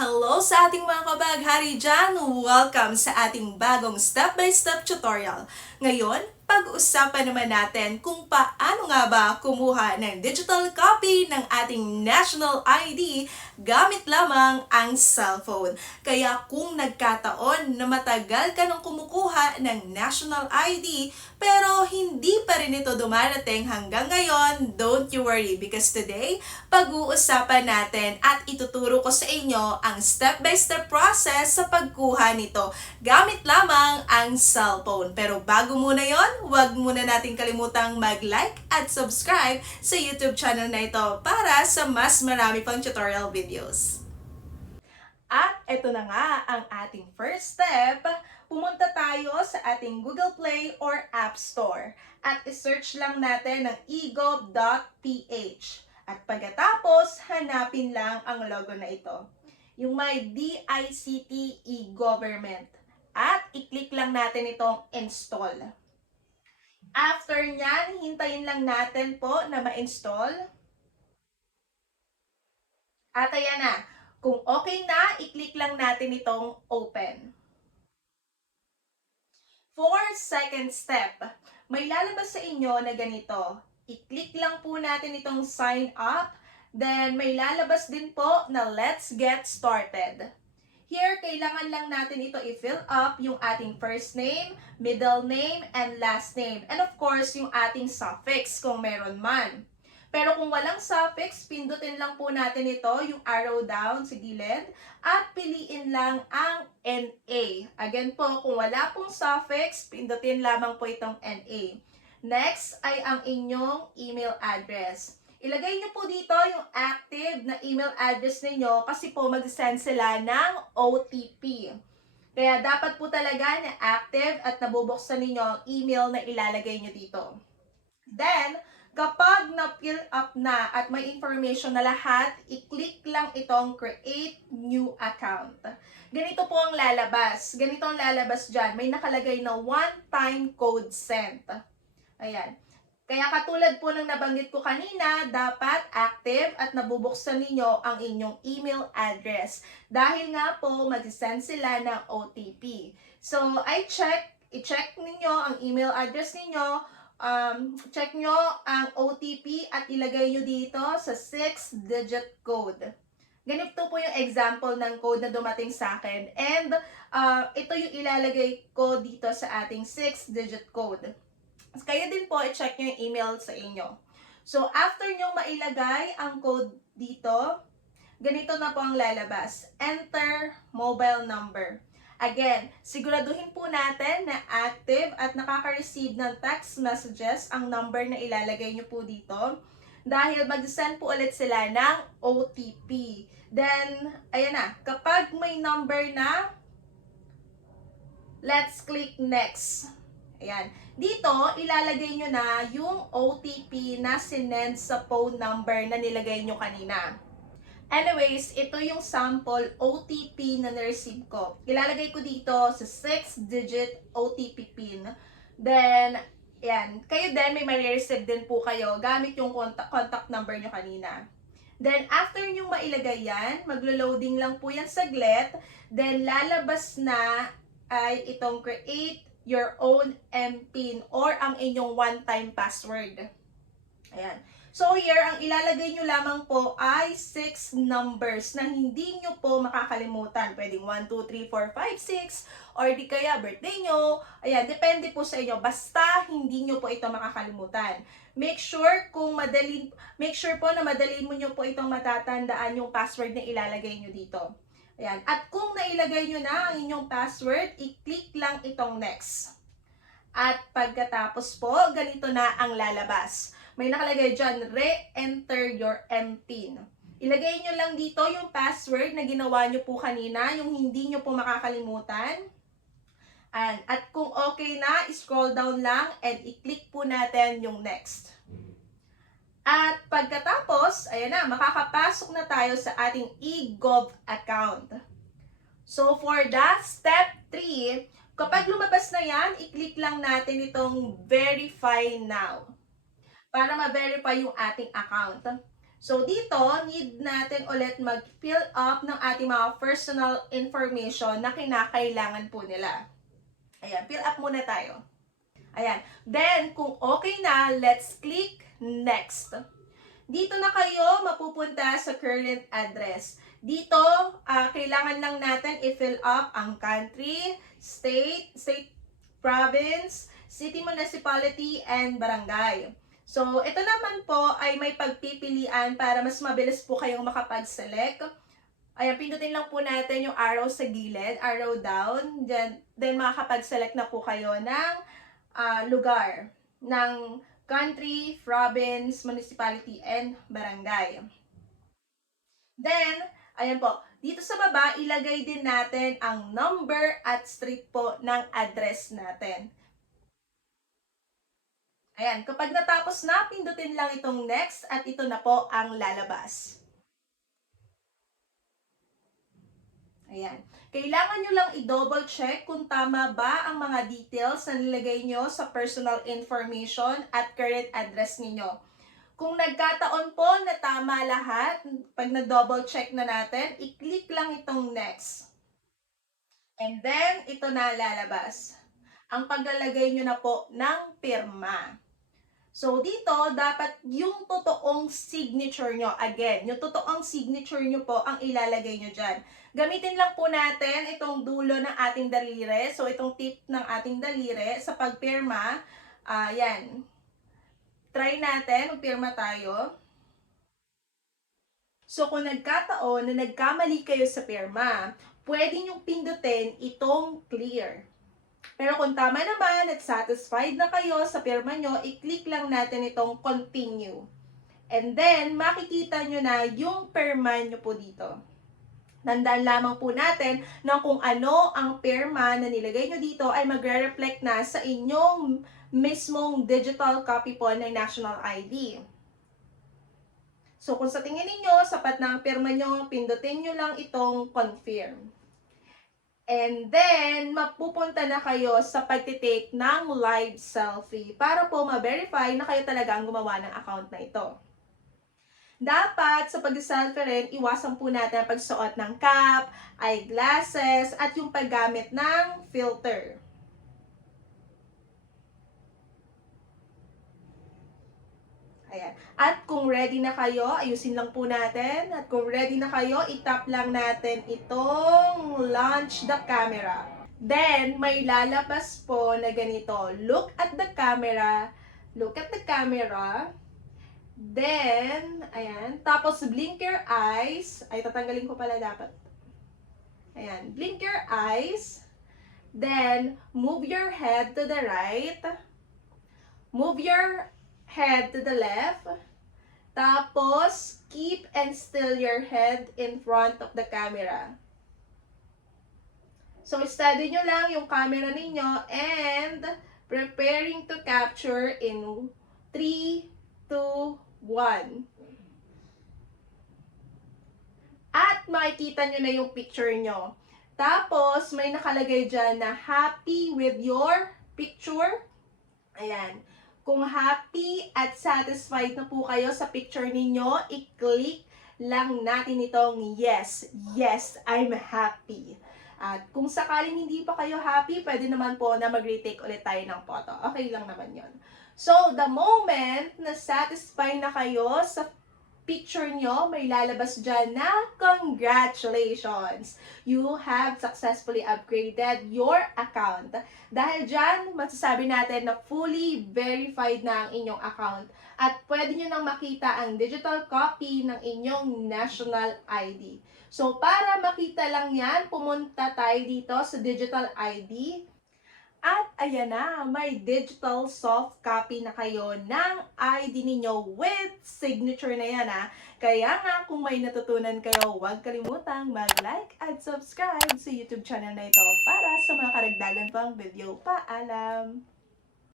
Hello sa ating mga kabaghari dyan! Welcome sa ating bagong step-by-step tutorial. Ngayon, pag-usapan naman natin kung paano nga ba kumuha ng digital copy ng ating national ID gamit lamang ang cellphone. Kaya kung nagkataon na matagal ka nang kumukuha ng national ID pero hindi pa rin ito dumarating hanggang ngayon, don't you worry because today, pag-uusapan natin at ituturo ko sa inyo ang step-by-step process sa pagkuha nito gamit lamang ang cellphone. Pero bago muna yon, huwag muna natin kalimutang mag-like at subscribe sa YouTube channel na ito para sa mas marami pang tutorial videos. At ito na nga ang ating first step. Pumunta tayo sa ating Google Play or App Store at isearch lang natin ang egov.ph. At pagkatapos, hanapin lang ang logo na ito. Yung may DICT e-government. At i-click lang natin itong install. After nyan, hintayin lang natin po na ma-install. At ayan na. Kung okay na, i-click lang natin itong open. For second step, may lalabas sa inyo na ganito. I-click lang po natin itong sign up. Then, may lalabas din po na let's get started. Here, kailangan lang natin ito i-fill up yung ating first name, middle name, and last name. And of course, yung ating suffix kung meron man. Pero kung walang suffix, pindutin lang po natin ito, yung arrow down sa gilid, at piliin lang ang NA. Again po, kung wala pong suffix, pindutin lamang po itong NA. Next ay ang inyong email address. Ilagay niyo po dito yung active na email address ninyo kasi po mag-send sila ng OTP. Kaya dapat po talaga na active at nabubuksan ninyo ang email na ilalagay niyo dito. Then, kapag na-fill up na at may information na lahat, i-click lang itong create new account. Ganito po ang lalabas. Ganito ang lalabas dyan. May nakalagay na one-time code sent. Ayan. Kaya katulad po ng nabanggit ko kanina, dapat active at nabubuksan ninyo ang inyong email address. Dahil nga po, mag-send sila ng OTP. So, I check, i-check ninyo ang email address ninyo, um, check nyo ang OTP at ilagay nyo dito sa 6-digit code. Ganito po yung example ng code na dumating sa akin. And uh, ito yung ilalagay ko dito sa ating 6-digit code. Kayo din po, i-check nyo yung email sa inyo. So, after nyo mailagay ang code dito, ganito na po ang lalabas. Enter mobile number. Again, siguraduhin po natin na active at nakaka-receive ng text messages ang number na ilalagay nyo po dito. Dahil mag-send po ulit sila ng OTP. Then, ayan na. Kapag may number na, let's click next. Ayan. Dito, ilalagay nyo na yung OTP na sinend sa phone number na nilagay nyo kanina. Anyways, ito yung sample OTP na na-receive ko. Ilalagay ko dito sa 6-digit OTP pin. Then, yan. Kayo din, may ma-receive din po kayo gamit yung contact, contact number nyo kanina. Then, after nyo mailagay yan, maglo-loading lang po yan saglit. Then, lalabas na ay itong create your own MPIN or ang inyong one-time password. Ayan. So here, ang ilalagay nyo lamang po ay 6 numbers na hindi nyo po makakalimutan. Pwedeng 1, 2, 3, 4, 5, 6, or di kaya birthday nyo. Ayan, depende po sa inyo. Basta hindi nyo po ito makakalimutan. Make sure kung madali, make sure po na madali mo nyo po itong matatandaan yung password na ilalagay nyo dito. Ayan. At kung nailagay nyo na ang inyong password, i-click lang itong next. At pagkatapos po, ganito na ang lalabas. May nakalagay dyan, re-enter your MPIN. Ilagay nyo lang dito yung password na ginawa nyo po kanina, yung hindi nyo po makakalimutan. And, at kung okay na, scroll down lang and i-click po natin yung next. At pagkatapos, ayan na, makakapasok na tayo sa ating eGov account. So for that, step 3, kapag lumabas na yan, i-click lang natin itong verify now para ma-verify yung ating account. So, dito, need natin ulit mag-fill up ng ating mga personal information na kinakailangan po nila. Ayan, fill up muna tayo. Ayan. Then, kung okay na, let's click next. Dito na kayo mapupunta sa current address. Dito, ah, kailangan lang natin i-fill up ang country, state, state, province, city, municipality, and barangay. So, ito naman po ay may pagpipilian para mas mabilis po kayong makapag-select. Ayan, pindutin lang po natin yung arrow sa gilid, arrow down. Then, then makakapag-select na po kayo ng ah, lugar, ng country, province, municipality, and barangay. Then, ayan po, dito sa baba, ilagay din natin ang number at street po ng address natin. Ayan, kapag natapos na, pindutin lang itong next at ito na po ang lalabas. Ayan. Kailangan nyo lang i-double check kung tama ba ang mga details na nilagay nyo sa personal information at current address ninyo. Kung nagkataon po na tama lahat, pag na-double check na natin, i-click lang itong next. And then, ito na lalabas. Ang paglalagay nyo na po ng pirma. So, dito, dapat yung totoong signature nyo, again, yung totoong signature nyo po ang ilalagay nyo dyan. Gamitin lang po natin itong dulo ng ating daliri. So, itong tip ng ating daliri sa pagpirma. Yan. Try natin, magpirma tayo. So, kung nagkataon na nagkamali kayo sa pirma, pwede nyo pindutin itong clear. Pero kung tama naman at satisfied na kayo sa pirma nyo, i-click lang natin itong continue. And then, makikita nyo na yung pirma nyo po dito. Tandaan lamang po natin na kung ano ang pirma na nilagay nyo dito ay magre-reflect na sa inyong mismong digital copy po ng national ID. So, kung sa tingin ninyo, sapat na ang pirma nyo, pindutin nyo lang itong confirm. And then, mapupunta na kayo sa pagtitake ng live selfie para po ma-verify na kayo talaga ang gumawa ng account na ito. Dapat sa pag-selfie rin, iwasan po natin ang pagsuot ng cap, eyeglasses, at yung paggamit ng filter. Ayan. At kung ready na kayo, ayusin lang po natin. At kung ready na kayo, itap lang natin itong launch the camera. Then, may lalabas po na ganito. Look at the camera. Look at the camera. Then, ayan. Tapos, blink your eyes. Ay, tatanggalin ko pala dapat. Ayan. Blink your eyes. Then, move your head to the right. Move your head to the left. Tapos, keep and still your head in front of the camera. So, study nyo lang yung camera ninyo and preparing to capture in 3, 2, 1. At makikita nyo na yung picture nyo. Tapos, may nakalagay dyan na happy with your picture. Ayan. Kung happy at satisfied na po kayo sa picture ninyo, i-click lang natin itong yes. Yes, I'm happy. At kung sakaling hindi pa kayo happy, pwede naman po na mag-retake ulit tayo ng photo. Okay lang naman yon. So, the moment na satisfied na kayo sa picture nyo, may lalabas dyan na congratulations! You have successfully upgraded your account. Dahil dyan, masasabi natin na fully verified na ang inyong account. At pwede nyo nang makita ang digital copy ng inyong national ID. So, para makita lang yan, pumunta tayo dito sa digital ID. At ayan na, may digital soft copy na kayo ng ID ninyo with signature na yan ha. Kaya nga, kung may natutunan kayo, huwag kalimutang mag-like at subscribe sa YouTube channel na ito para sa mga karagdagan pang video. Paalam!